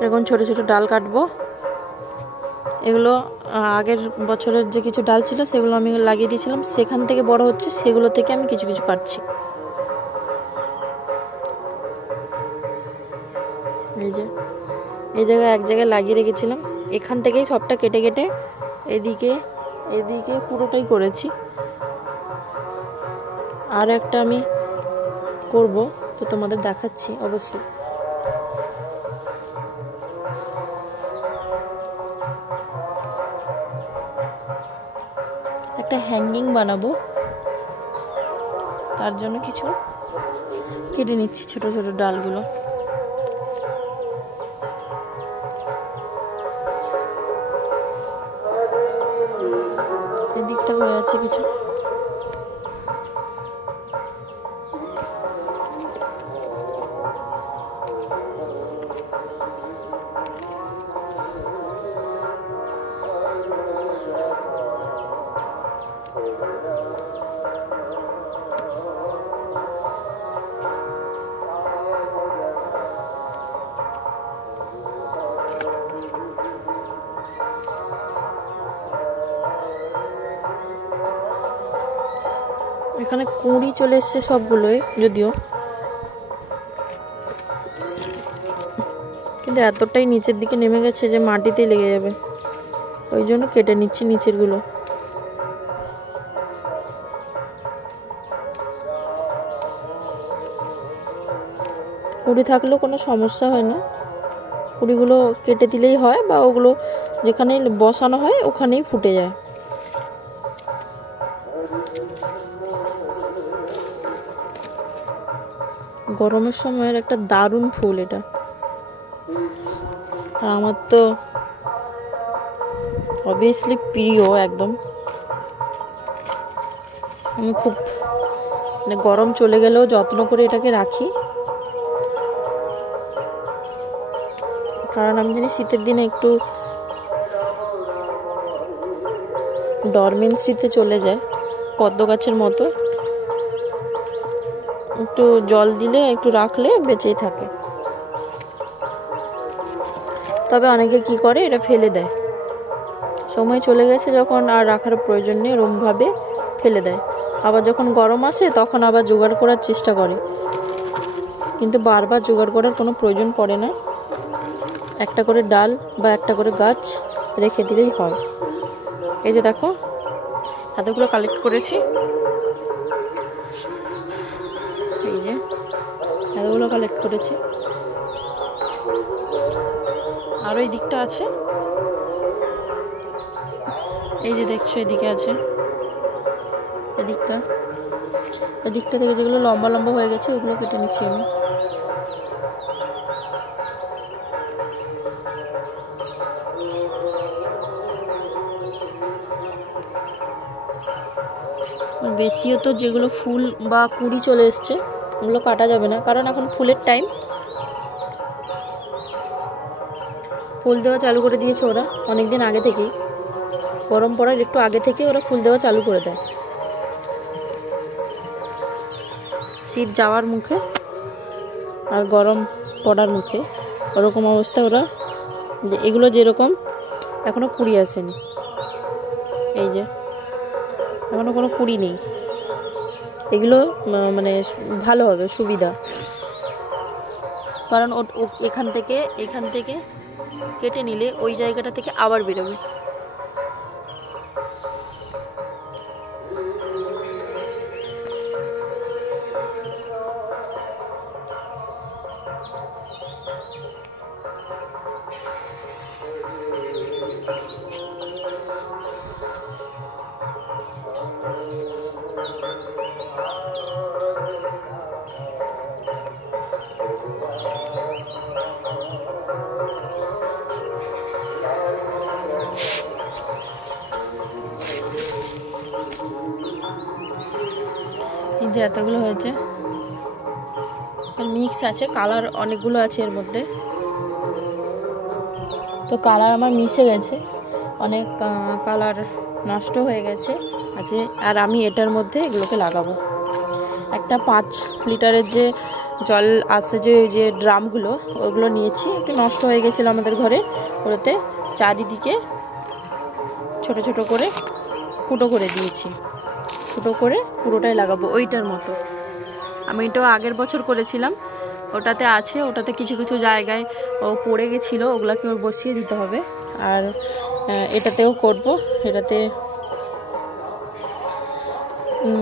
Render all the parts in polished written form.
এরকম ছোট ছোট ডাল কাটবো। এগুলো আগের বছরের যে কিছু ডাল ছিল সেগুলো আমি লাগিয়ে দিয়েছিলাম, সেখান থেকে বড় হচ্ছে, সেগুলো থেকে আমি কিছু কিছু কাটছি। এই যে এই জায়গায় এক জায়গায় লাগিয়ে রেখেছিলাম, এখান থেকেই সবটা কেটে কেটে এদিকে এদিকে পুরোটাই করেছি। আর একটা আমি করব, তো তোমাদের দেখাচ্ছি অবশ্যই। একটা হ্যাঙ্গিং বানাবো, তার জন্য কিছু কেটে নিচ্ছি ছোট ছোট ডালগুলো। এদিকটা হয়ে আছে কিছু। এখানে কুঁড়ি চলে এসছে সবগুলোই, যদিও কিন্তু এতটাই নিচের দিকে নেমে গেছে যে মাটিতেই লেগে যাবে, ওই জন্য কেটে নিচ্ছি নিচের গুলো। কুঁড়ি থাকলেও কোনো সমস্যা হয় না, কুঁড়িগুলো কেটে দিলেই হয়, বা ওগুলো যেখানে বসানো হয় ওখানেই ফুটে যায়। গরমের সময়ের একটা দারুণ ফুল এটা, আর আমার তো অবভিয়াসলি প্রিয় একদম। আমি খুব মানে গরম চলে গেলেও যত্ন করে এটাকে রাখি, কারণ আমি জানি শীতের দিনে একটু ডরমেন্সিতে চলে যায়, পদ্ম গাছের মতো, একটু জল দিলে একটু রাখলে বেঁচেই থাকে। তবে অনেকে কি করে, এটা ফেলে দেয়, সময় চলে গেছে যখন আর রাখার প্রয়োজন নেই ওরমভাবে ফেলে দেয়। আবার যখন গরম আসে তখন আবার জোগাড় করার চেষ্টা করে, কিন্তু বারবার জোগাড় করার কোনো প্রয়োজন পড়ে না, একটা করে ডাল বা একটা করে গাছ রেখে দিলেই হয়। এই যে দেখো এতগুলো কালেক্ট করেছি, এই যে এতগুলো কালেক্ট করেছি। আরও এই দিকটা আছে, এই যে দেখছো এদিকে আছে, এদিকটা থেকে যেগুলো লম্বা লম্বা হয়ে গেছে ওগুলো কেটে নিচ্ছি আমি। বেশিও তো যেগুলো ফুল বা কুঁড়ি চলে এসছে ওগুলো কাটা যাবে না, কারণ এখন ফুলের টাইম। ফুল দেওয়া চালু করে দিয়েছে ওরা অনেকদিন আগে থেকেই, গরম পড়ার একটু আগে থেকে ওরা ফুল দেওয়া চালু করে দেয়। শীত যাওয়ার মুখে আর গরম পড়ার মুখে ওরকম অবস্থা ওরা, এগুলো যেরকম এখনো কুঁড়ি আসেনি, এই যে এখনো কোনো কুঁড়ি নেই, এগুলো মানে ভালো হবে, সুবিধা, কারণ এখান থেকে কেটে নিলে ওই জায়গাটা থেকে আবার বেরোবে। যে এতগুলো হয়েছে, মিক্স আছে, কালার অনেকগুলো আছে এর মধ্যে, তো কালার আমার মিশে গেছে, অনেক কালার নষ্ট হয়ে গেছে আছে। আর আমি এটার মধ্যে এগুলোকে লাগাবো। একটা 5 লিটারের যে জল আসে যে ড্রামগুলো, ওগুলো নিয়েছি। একটু নষ্ট হয়ে গেছিলো আমাদের ঘরে, ওটাতে চারিদিকে ছোট ছোট করে ফুটো করে দিয়েছি। ফুটো করে পুরোটাই লাগাবো ওইটার মতো। আমি এটাও আগের বছর করেছিলাম, ওটাতে আছে। ওটাতে কিছু কিছু জায়গায় ও পড়ে গেছিলো, ওগুলাকে ওর বসিয়ে দিতে হবে। আর এটাতেও করব। এটাতে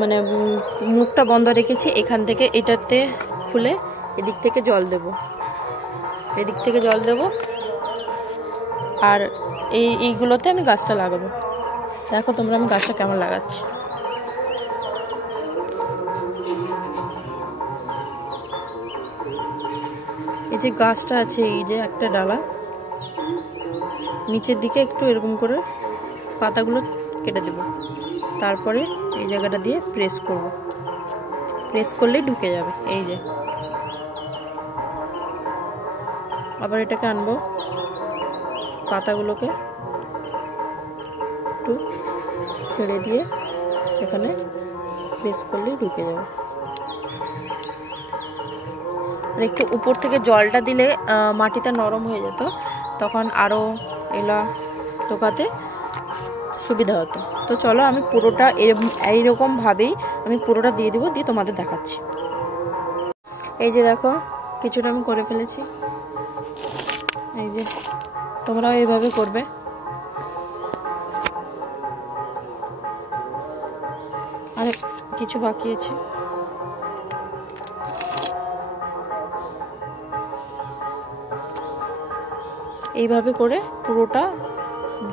মানে মুখটা বন্ধ রেখেছি, এখান থেকে এটাতে খুলে এদিক থেকে জল দেব, এদিক থেকে জল দেব। আর এইগুলোতে আমি গাছটা লাগাবো। দেখো তোমরা আমি গাছটা কেমন লাগাচ্ছি। এই যে গাছটা আছে, এই যে একটা ডালা, নিচের দিকে একটু এরকম করে পাতাগুলো কেটে দেব। তারপরে এই জায়গাটা দিয়ে প্রেস করব, প্রেস করলেই ঢুকে যাবে। এই যে আবার এটাকে আনবো, পাতাগুলোকে একটু ছেড়ে দিয়ে এখানে প্রেস করলেই ঢুকে যাবে। আর একটু উপর থেকে জলটা দিলে মাটিটা নরম হয়ে যেত, তখন আরও এলা টোকাতে সুবিধা হতো। তো চলো আমি পুরোটা এইরকমভাবেই আমি পুরোটা দিয়ে দিব, দিয়ে তোমাদের দেখাচ্ছি। এই যে দেখো কিছুটা আমি করে ফেলেছি। এই যে তোমরাও এইভাবে করবে। আর কিছু বাকি আছে। এইভাবে করে পুরোটা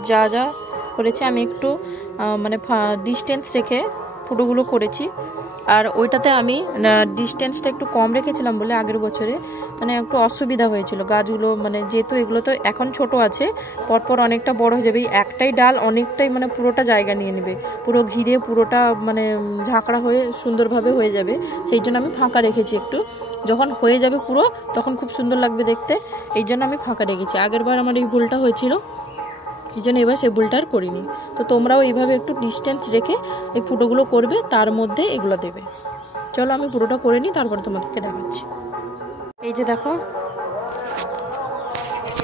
যা যা করেছি আমি একটু মানে ডিস্টেন্স রেখে ফুটোগুলো করেছি। আর ওইটাতে আমি ডিস্টেন্সটা একটু কম রেখেছিলাম বলে আগের বছরে মানে একটু অসুবিধা হয়েছিল গাছগুলো, মানে যেহেতু এগুলো তো এখন ছোট আছে, পরপর অনেকটা বড় হয়ে যাবে। একটাই ডাল অনেকটাই মানে পুরোটা জায়গা নিয়ে নেবে, পুরো ঘিরে পুরোটা মানে ঝাঁকড়া হয়ে সুন্দরভাবে হয়ে যাবে। সেই জন্য আমি ফাঁকা রেখেছি একটু, যখন হয়ে যাবে পুরো তখন খুব সুন্দর লাগবে দেখতে, এই জন্য আমি ফাঁকা রেখেছি। আগেরবার আমার এই ভুলটা হয়েছিল, এই জন্য এবার সেই ভুলটা আর করিনি। তো তোমরাও এইভাবে একটু ডিস্টেন্স রেখে এই ফুটোগুলো করবে, তার মধ্যে এগুলো দেবে। চলো আমি পুরোটা করে নিই, তারপরে তোমাদেরকে দেখাচ্ছি। এই যে দেখো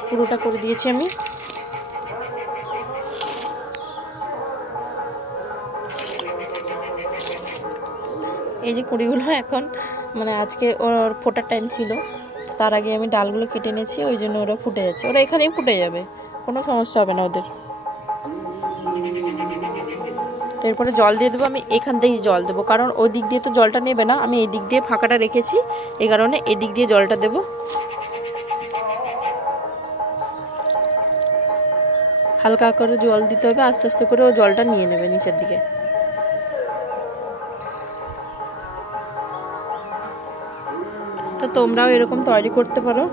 পুরোটা করে দিয়েছি আমি। এই যে কুড়িগুলো এখন মানে আজকে ওর ফোটার টাইম ছিল, তার আগে আমি ডালগুলো কেটে নিয়েছি, ওই জন্য ওরা ফুটে যাচ্ছে। ওরা এখানেই ফুটে যাবে, কোনো সমস্যা হবে না ওদের। এরপরে জল দিয়ে দেবো। আমি এখান থেকেই জল দেবো, কারণ ওই দিক দিয়ে তো জলটা নেবে না, আমি এই দিক দিয়ে ফাঁকাটা রেখেছি, এই কারণে এদিক দিয়ে জলটা দেব। হালকা করে জল দিতে হবে, আস্তে আস্তে করে ও জলটা নিয়ে নেবে নিচের দিকে। তো তোমরাও এরকম তৈরি করতে পারো।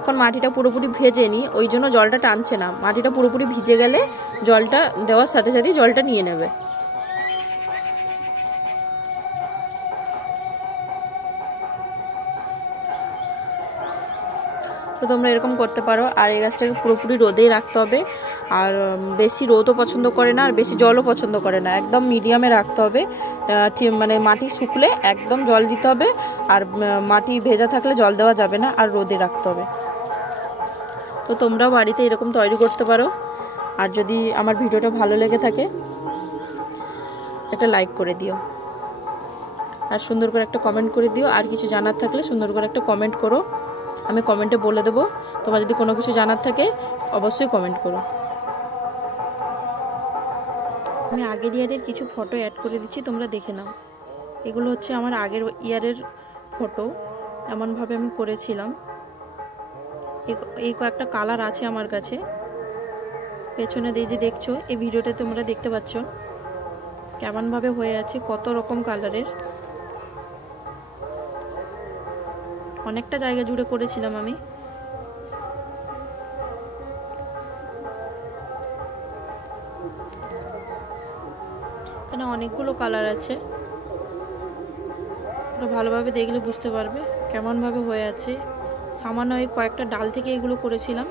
এখন মাটিটা পুরোপুরি ভেজে নিই, ওই জন্য জলটা টানছে না। মাটিটা পুরোপুরি ভিজে গেলে জলটা দেওয়ার সাথে সাথেই জলটা নিয়ে নেবে। তো তোমরা এরকম করতে পারো। আর এই গাছটাকে পুরোপুরি রোদেই রাখতে হবে, আর বেশি রোদও পছন্দ করে না আর বেশি জলও পছন্দ করে না, একদম মিডিয়ামে রাখতে হবে। মানে মাটি শুকলে একদম জল দিতে হবে, আর মাটি ভেজা থাকলে জল দেওয়া যাবে না, আর রোদে রাখতে হবে। তো তোমরাও বাড়িতে এরকম তৈরি করতে পারো। আর যদি আমার ভিডিওটা ভালো লেগে থাকে একটা লাইক করে দিও, আর সুন্দর করে একটা কমেন্ট করে দিও। আর কিছু জানার থাকলে সুন্দর করে একটা কমেন্ট করো, আমি কমেন্টে বলে দেবো। তোমার যদি কোনো কিছু জানার থাকে অবশ্যই কমেন্ট করো। আমি আগের ইয়ারের কিছু ফটো অ্যাড করে দিচ্ছি, তোমরা দেখে নাও। এগুলো হচ্ছে আমার আগের ইয়ারের ফটো, এমনভাবে আমি করেছিলাম। এই কয়েকটা কালার আছে আমার কাছে, পেছনে দিয়ে যে দেখছো এই ভিডিওতে তোমরা দেখতে পাচ্ছ কেমনভাবে হয়ে আছে, কত রকম কালারের। অনেকটা জায়গা জুড়ে করেছিলাম আমি। এখানে অনেকগুলো কালার আছে, ওটা ভালোভাবে দেখলে বুঝতে পারবে কেমনভাবে হয়ে আছে। সামান্য এই কয়েকটা ডাল থেকে এগুলো করেছিলাম।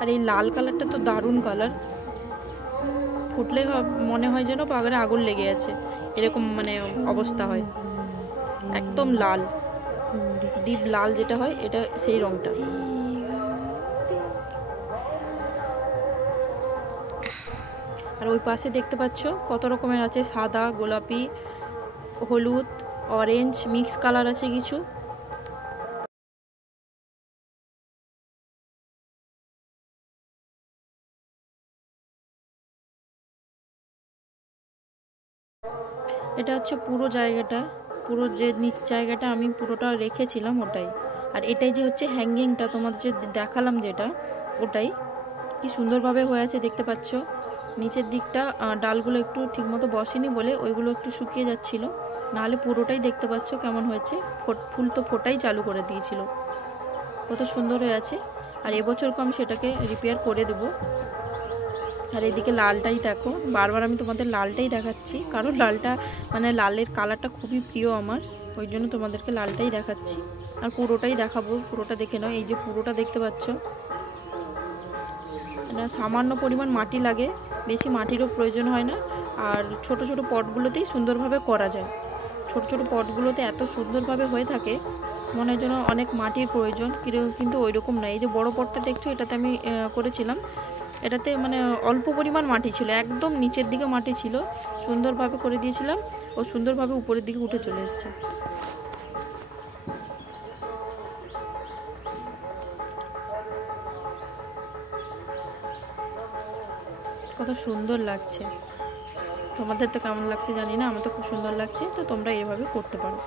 আর এই লাল কালারটা তো দারুণ কালার, ফুটলে মনে হয় যেন পাগড়ে আগুন লেগে আছে, এরকম মানে অবস্থা হয়। একদম লাল, ডিপ লাল যেটা হয়, এটা সেই রংটা। আর ওই পাশে দেখতে পাচ্ছ কত রকমের আছে, সাদা, গোলাপি, হলুদ, অরেঞ্জ, মিক্স কালার আছে কিছু। এটা হচ্ছে পুরো জায়গাটা, পুরো যে নিচ জায়গাটা আমি পুরোটা রেখেছিলাম ওটাই। আর এটাই যে হচ্ছে হ্যাঙ্গিংটা তোমাদের যে দেখালাম যেটা, ওটাই কি সুন্দরভাবে হয়ে আছে দেখতে পাচ্ছ। নিচের দিকটা ডালগুলো একটু ঠিকমতো বসেনি বলে ওইগুলো একটু শুকিয়ে যাচ্ছিল, নাহলে পুরোটাই দেখতে পাচ্ছ কেমন হয়েছে। ফুল তো ফোটাই চালু করে দিয়েছিল, কত সুন্দর হয়ে আছে। আর এবছরকে আমি সেটাকে রিপেয়ার করে দেবো। আর এদিকে লালটাই দেখো, বারবার আমি তোমাদের লালটাই দেখাচ্ছি, কারণ লালটা মানে লালের কালারটা খুবই প্রিয় আমার, ওই জন্য তোমাদেরকে লালটাই দেখাচ্ছি। আর পুরোটাই দেখাবো, পুরোটা দেখে নাও। এই যে পুরোটা দেখতে পাচ্ছ, এটা সামান্য পরিমাণ মাটি লাগে, বেশি মাটিরও প্রয়োজন হয় না। আর ছোট ছোট পটগুলোতেই সুন্দরভাবে করা যায়। ছোট ছোট পটগুলোতে এত সুন্দরভাবে হয়ে থাকে, মনে হয় যেন অনেক মাটির প্রয়োজন, কিন্তু ওই রকম না। এই যে বড় পটটা দেখছো, এটাতে আমি করেছিলাম, এটাতে মানে অল্প পরিমাণ মাটি ছিল, একদম নিচের দিকে মাটি ছিল, সুন্দরভাবে করে দিয়েছিলাম, ও সুন্দরভাবে উপরের দিকে উঠে চলে এসছে। কত সুন্দর লাগছে, তোমাদের তো কেমন লাগছে জানি না, আমার তো খুব সুন্দর লাগছে। তো তোমরা এভাবে করতে পারো।